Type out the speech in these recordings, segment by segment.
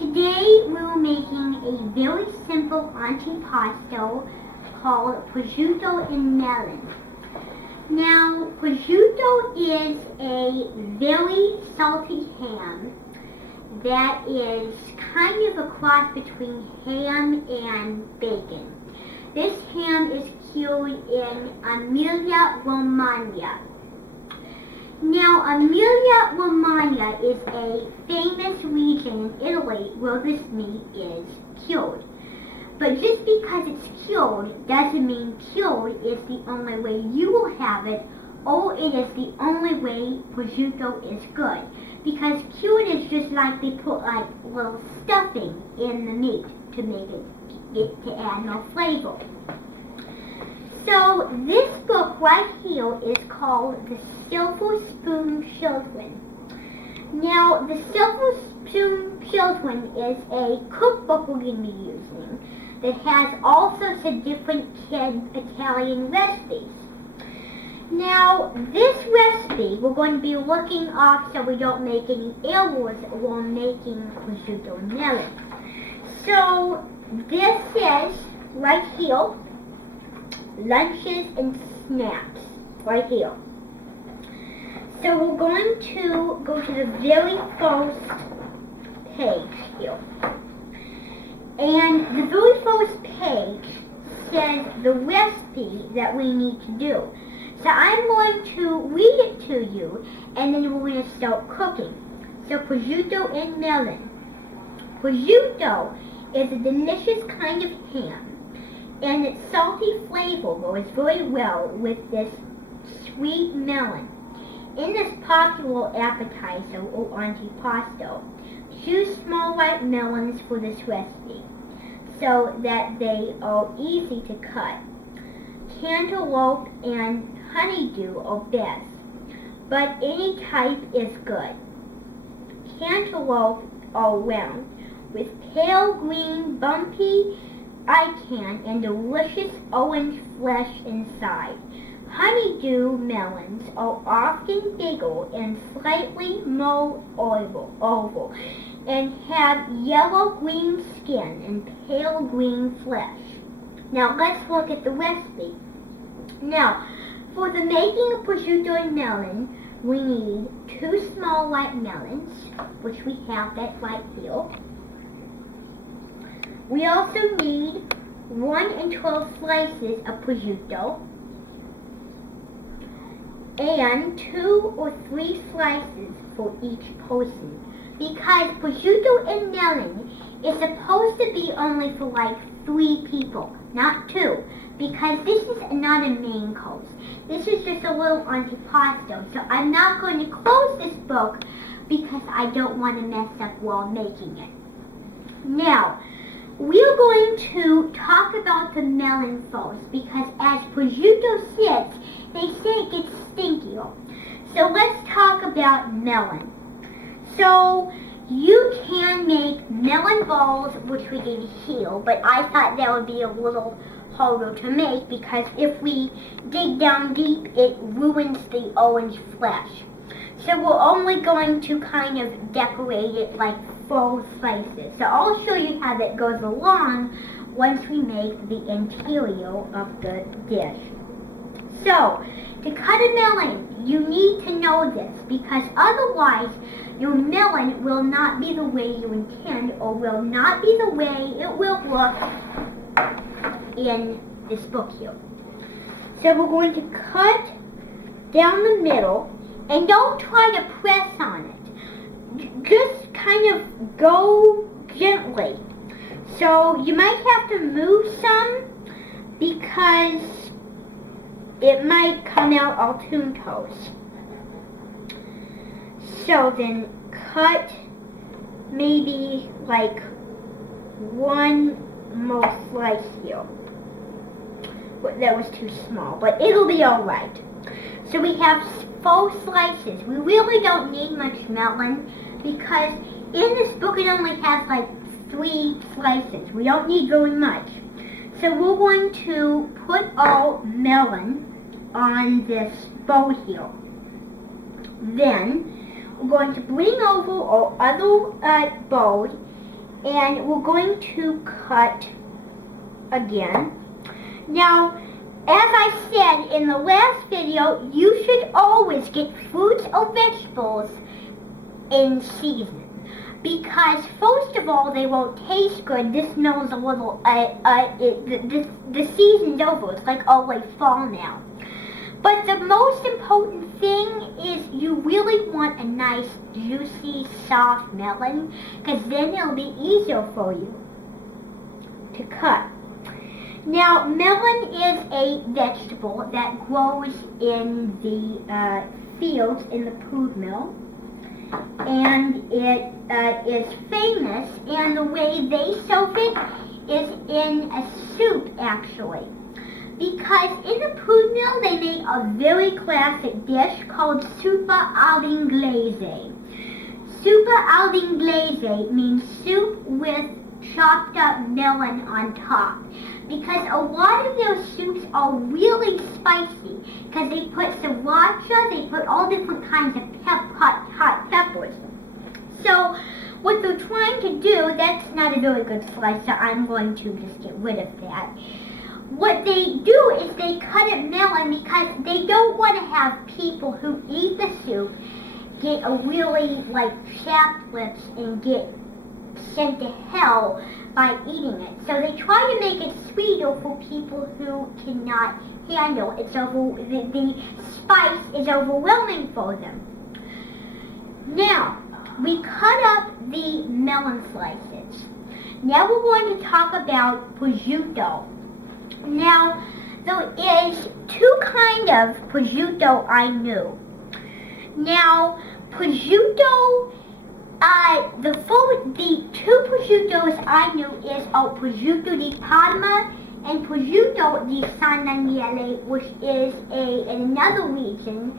Today we're making a very simple antipasto called prosciutto and melon. Now, prosciutto is a very salty ham that is kind of a cross between ham and bacon. This ham is cured in Emilia-Romagna. Now, Emilia-Romagna is a famous region in Italy where this meat is cured. But just because it's cured doesn't mean cured is the only way you will have it, or it is the only way prosciutto is good. Because cured is just like they put like little stuffing in the meat to make it to add more flavor. So this book right here is called The Silver Spoon Children. Now, The Silver Spoon Children is a cookbook we're going to be using that has all sorts of different kid Italian recipes. Now, this recipe we're going to be looking off so we don't make any errors while making prosciutto and melon. So, this is right here, lunches and snacks, right here. So we're going to go to the very first page here. And the very first page says the recipe that we need to do. So I'm going to read it to you, and then we're going to start cooking. So prosciutto and melon. Prosciutto is a delicious kind of ham, and its salty flavor goes very well with this sweet melon. In this popular appetizer or antipasto, choose small white melons for this recipe so that they are easy to cut. Cantaloupe and honeydew are best, but any type is good. Cantaloupe are round, with pale green bumpy icon and delicious orange flesh inside. Honeydew melons are often bigger and slightly more oval and have yellow-green skin and pale green flesh. Now let's look at the recipe. Now, for the making of prosciutto and melon, we need 2 small white melons, which we have that right here. We also need 1 12 slices of prosciutto and 2 or 3 slices for each person, because prosciutto and melon is supposed to be only for like 3 people, not 2, because this is not a main course. This is just a little antipasto, so I'm not going to close this book because I don't want to mess up while making it. Now, we're going to talk about the melon first, because as prosciutto sits, they say it gets stinkier. So let's talk about melon. So you can make melon balls, which we did here, but I thought that would be a little harder to make because if we dig down deep, it ruins the orange flesh. So we're only going to kind of decorate it like 4 slices. So I'll show you how that goes along once we make the interior of the dish. So, to cut a melon, you need to know this, because otherwise your melon will not be the way you intend, or will not be the way it will look in this book here. So we're going to cut down the middle, and don't try to press on it. Just kind of go gently. So you might have to move some because it might come out all toontoes. So then cut maybe like 1 more slice here. That was too small, but it'll be alright. So we have 4 slices. We really don't need much melon because in this book it only has like 3 slices. We don't need very much. So we're going to put our melon on this bowl here. Then we're going to bring over our other bowl And we're going to cut again. Now, as I said in the last video, you should always get fruits or vegetables in season. Because first of all, they won't taste good. This smells a little, the season's over. It's like all like fall now. But the most important thing is you really want a nice, juicy, soft melon, because then it'll be easier for you to cut. Now, melon is a vegetable that grows in the fields in the food mill, and it is famous, and the way they serve it is in a soup, actually. Because in the food mill, they make a very classic dish called soupe à l'anglaise. Soupe à l'anglaise means soup with chopped up melon on top. Because a lot of their soups are really spicy. Because they put sriracha, they put all different kinds of hot peppers. So what they're trying to do, that's not a very good slice, so I'm going to just get rid of that. What they do is they cut it melon because they don't want to have people who eat the soup get a really chapped lips and get sent to hell by eating it. So they try to make it sweeter for people who cannot handle it. The spice is overwhelming for them. Now, we cut up the melon slices. Now we're going to talk about prosciutto. Now, there is two kinds of prosciutto I knew. Now, prosciutto, the two prosciuttos I knew is prosciutto di Parma and prosciutto di San Daniele, which is in another region,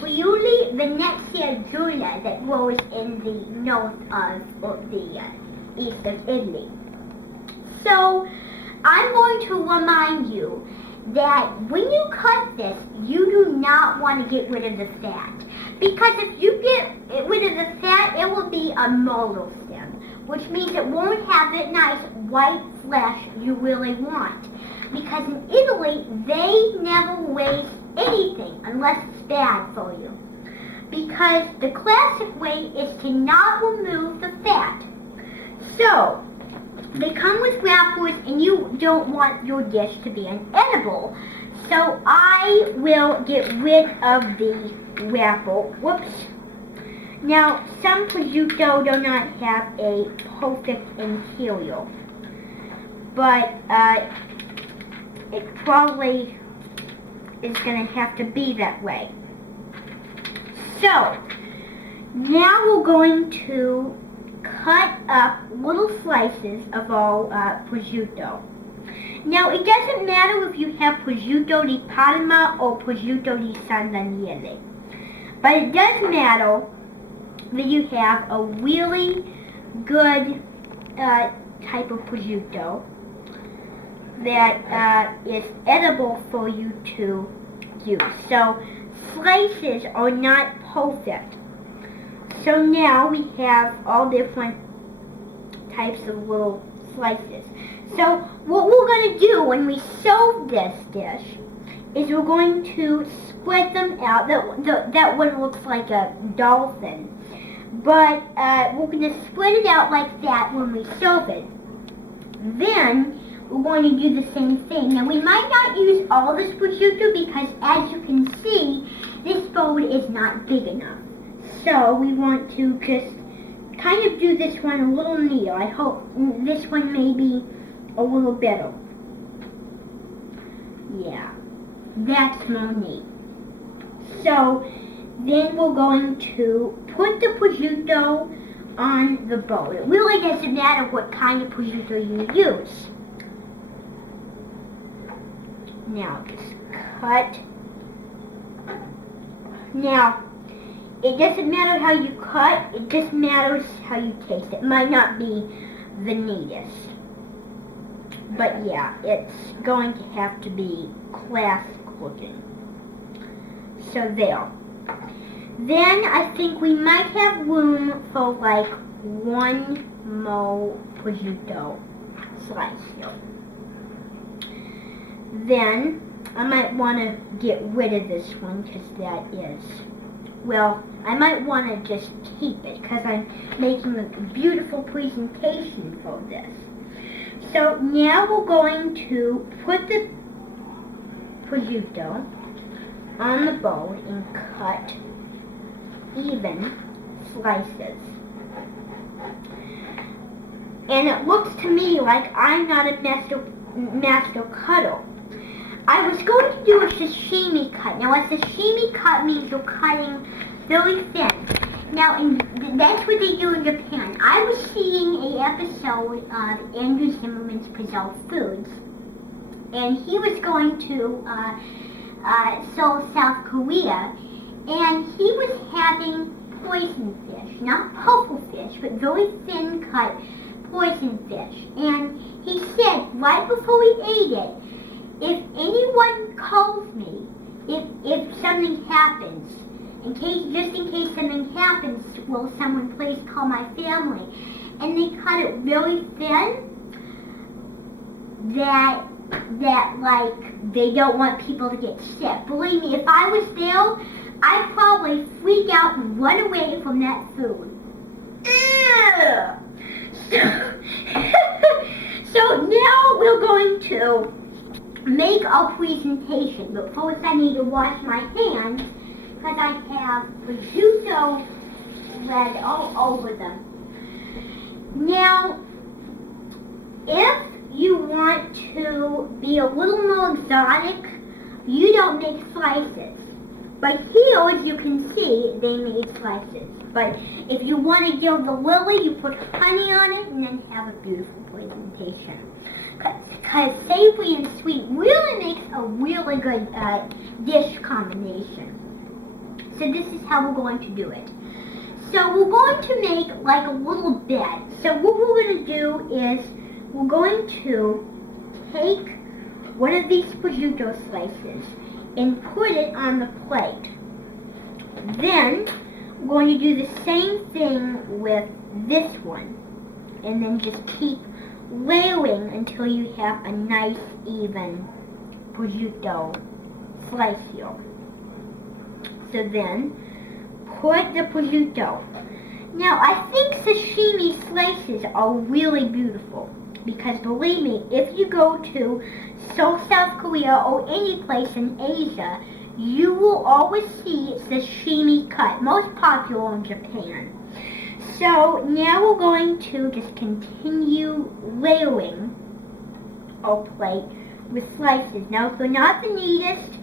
Friuli Venezia Giulia, that grows in the north of the east of Italy. So, I'm going to remind you that when you cut this, you do not want to get rid of the fat. Because if you get rid of the fat, it will be a moldy stem, which means it won't have that nice white flesh you really want. Because in Italy, they never waste anything unless it's bad for you. Because the classic way is to not remove the fat. So, they come with wrappers, and you don't want your dish to be inedible. So I will get rid of the wrapper. Whoops. Now, some prosciutto do not have a perfect interior, but it probably is going to have to be that way. So, now we're going to cut up little slices of all prosciutto. Now, it doesn't matter if you have prosciutto di Parma or prosciutto di San Daniele, but it does matter that you have a really good type of prosciutto that is edible for you to use. So, slices are not perfect. So now we have all different types of little slices. So what we're going to do when we serve this dish is we're going to spread them out. That one looks like a dolphin. But we're going to spread it out like that when we serve it. Then we're going to do the same thing. Now we might not use all this prosciutto because, as you can see, this bowl is not big enough. So we want to just kind of do this one a little neater. I hope this one may be a little better. Yeah, that's more neat. So then we're going to put the prosciutto on the bowl. It really doesn't matter what kind of prosciutto you use. Now just cut. Now, it doesn't matter how you cut, it just matters how you taste. It might not be the neatest. But yeah, it's going to have to be classic looking. So there. Then I think we might have room for like one prosciutto slice here. Then I might want to get rid of this one because that is, well, I might want to just keep it because I'm making a beautiful presentation for this. So now we're going to put the prosciutto on the bowl and cut even slices. And it looks to me like I'm not a master cutter. I was going to do a sashimi cut. Now a sashimi cut means you're cutting very thin. Now that's what they do in Japan. I was seeing an episode of Andrew Zimmerman's Preserved Foods, and he was going to Seoul, South Korea, and he was having poison fish, not puffer fish, but very thin cut poison fish. And he said right before he ate it, if anyone calls me, if something happens, just in case something happens, will someone please call my family? And they cut it really thin, that like they don't want people to get sick. Believe me, if I was there, I'd probably freak out and run away from that food. So now we're going to make our presentation, but first I need to wash my hands because I have prosciutto spread all over them. Now, if you want to be a little more exotic, you don't make slices. But here, as you can see, they made slices. But if you want to give the lily, you put honey on it and then have a beautiful presentation. Because savory and sweet really makes a really good dish combination. So this is how we're going to do it. So we're going to make like a little bed. So what we're going to do is we're going to take one of these prosciutto slices and put it on the plate. Then we're going to do the same thing with this one. And then just keep layering until you have a nice even prosciutto slice here. So then put the prosciutto. Now I think sashimi slices are really beautiful because believe me, if you go to Seoul, South Korea or any place in Asia, you will always see sashimi cut, most popular in Japan. So now we're going to just continue layering our plate with slices. Now if you're not the neatest,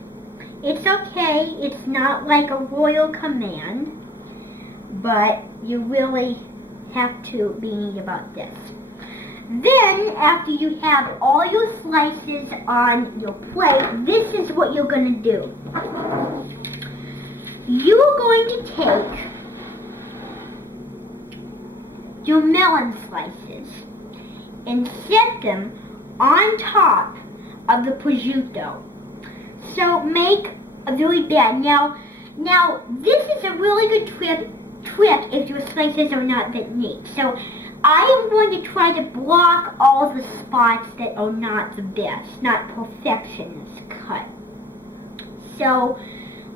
it's okay. It's not like a royal command, but you really have to be neat about this. Then, after you have all your slices on your plate, this is what you're going to do. You're going to take your melon slices and set them on top of the prosciutto. So make a very bad. Now this is a really good trick if your slices are not that neat. So I am going to try to block all the spots that are not the best, not perfectionist cut. So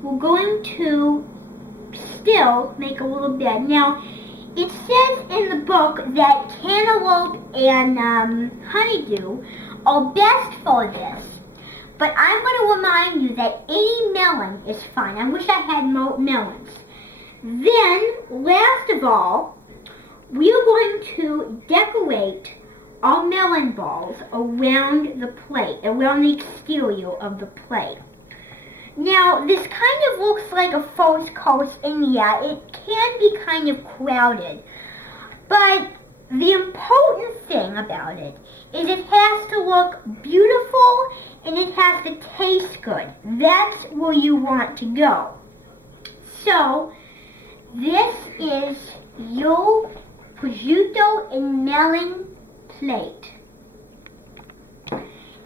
we're going to still make a little bed. Now it says in the book that cantaloupe and honeydew are best for this. But I'm going to remind you that any melon is fine. I wish I had more melons. Then, last of all, we're going to decorate our melon balls around the plate, around the exterior of the plate. Now, this kind of looks like a false coast, and yeah, it can be kind of crowded. But the important thing about it is it has to look beautiful and it has to taste good. That's where you want to go. So, this is your prosciutto and melon plate.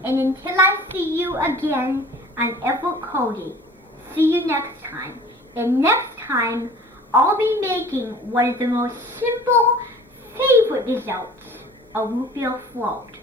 And until I see you again on Ever Cody, see you next time. And next time, I'll be making one of the most simple, favorite desserts, a root beer float.